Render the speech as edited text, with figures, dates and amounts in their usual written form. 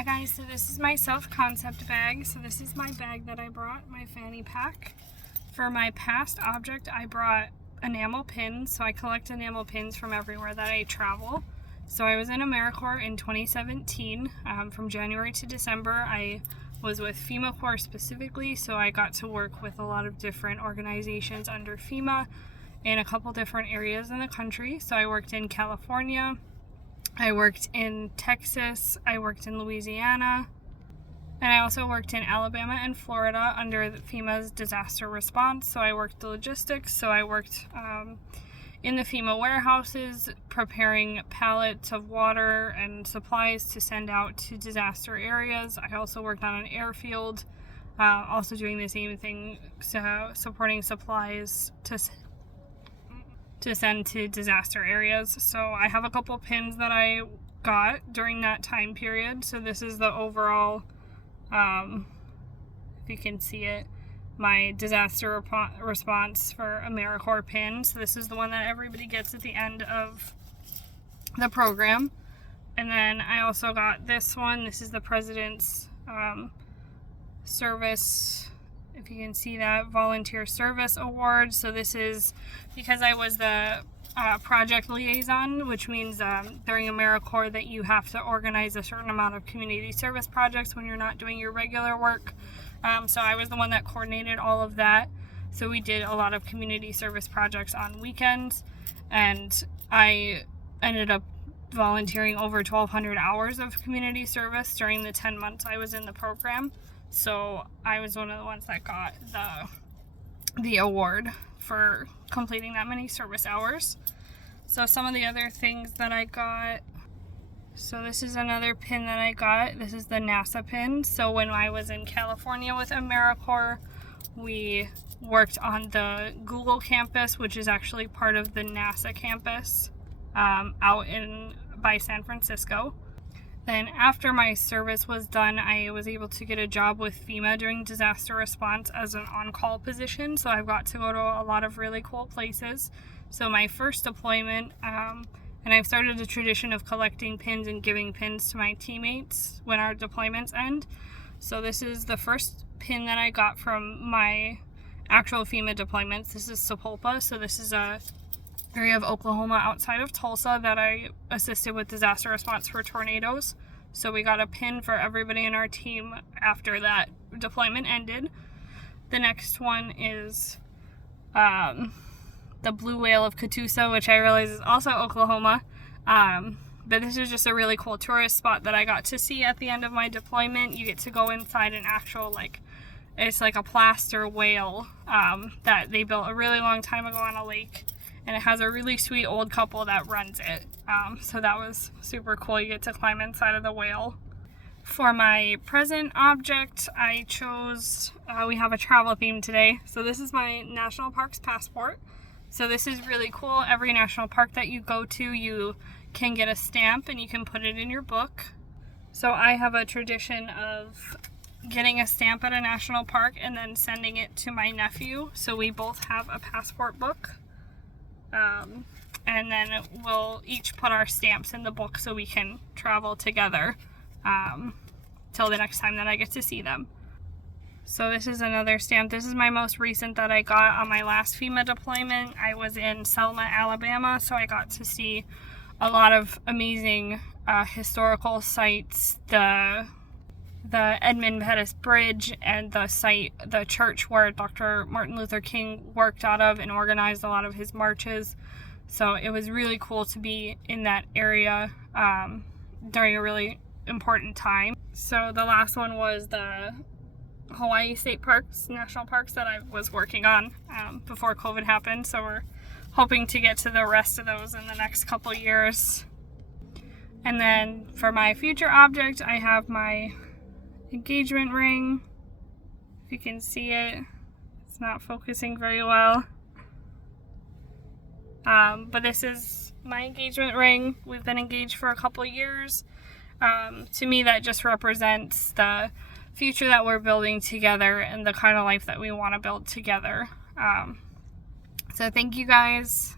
Hi guys, so this is my self-concept bag. So this is my bag that I brought, my fanny pack. For my past object, I brought enamel pins. So I collect enamel pins from everywhere that I travel. So I was in AmeriCorps in 2017. From January to December, I was with FEMA Corps specifically. So I got to work with a lot of different organizations under FEMA in a couple different areas in the country. So I worked in California, I worked in Texas, I worked in Louisiana, and I also worked in Alabama and Florida under FEMA's disaster response. So I worked the logistics, so I worked in the FEMA warehouses preparing pallets of water and supplies to send out to disaster areas. I also worked on an airfield, also doing the same thing, so supporting supplies to send to disaster areas. So I have a couple pins that I got during that time period. So this is the overall, if you can see it, my disaster response for AmeriCorps pin. So this is the one that everybody gets at the end of the program. And then I also got this one. This is the President's Service, if you can see that, Volunteer Service Award. So this is because I was the project liaison, which means during AmeriCorps that you have to organize a certain amount of community service projects when you're not doing your regular work. So I was the one that coordinated all of that. So we did a lot of community service projects on weekends, and I ended up volunteering over 1,200 hours of community service during the 10 months I was in the program. So I was one of the ones that got the award for completing that many service hours. So some of the other things that I got, so this is another pin that I got. This is the NASA pin. So when I was in California with AmeriCorps, we worked on the Google campus, which is actually part of the NASA campus out by San Francisco. Then after my service was done, I was able to get a job with FEMA during disaster response as an on-call position. So I've got to go to a lot of really cool places. So my first deployment, and I've started a tradition of collecting pins and giving pins to my teammates when our deployments end. So this is the first pin that I got from my actual FEMA deployments. This is Sapulpa. So this is a area of Oklahoma outside of Tulsa that I assisted with disaster response for tornadoes. So we got a pin for everybody in our team after that deployment ended. The next one is the Blue Whale of Catoosa, which I realize is also Oklahoma. But this is just a really cool tourist spot that I got to see at the end of my deployment. You get to go inside an actual, it's like a plaster whale that they built a really long time ago on a lake. And it has a really sweet old couple that runs it. So that was super cool. You get to climb inside of the whale. For my present object, I chose, we have a travel theme today. So this is my National Parks passport. So this is really cool. Every national park that you go to, you can get a stamp and you can put it in your book. So I have a tradition of getting a stamp at a national park and then sending it to my nephew. So we both have a passport book. And then we'll each put our stamps in the book so we can travel together till the next time that I get to see them. So this is another stamp. This is my most recent that I got on my last FEMA deployment. I was in Selma, Alabama, so I got to see a lot of amazing historical sites. The Edmund Pettus Bridge and the church where Dr. Martin Luther King worked out of and organized a lot of his marches. So it was really cool to be in that area during a really important time. So the last one was the Hawaii State Parks, National Parks that I was working on before COVID happened. So we're hoping to get to the rest of those in the next couple years. And then for my future object, I have my engagement ring. If you can see it, it's not focusing very well. But this is my engagement ring. We've been engaged for a couple years. To me, that just represents the future that we're building together and the kind of life that we want to build together. So thank you guys.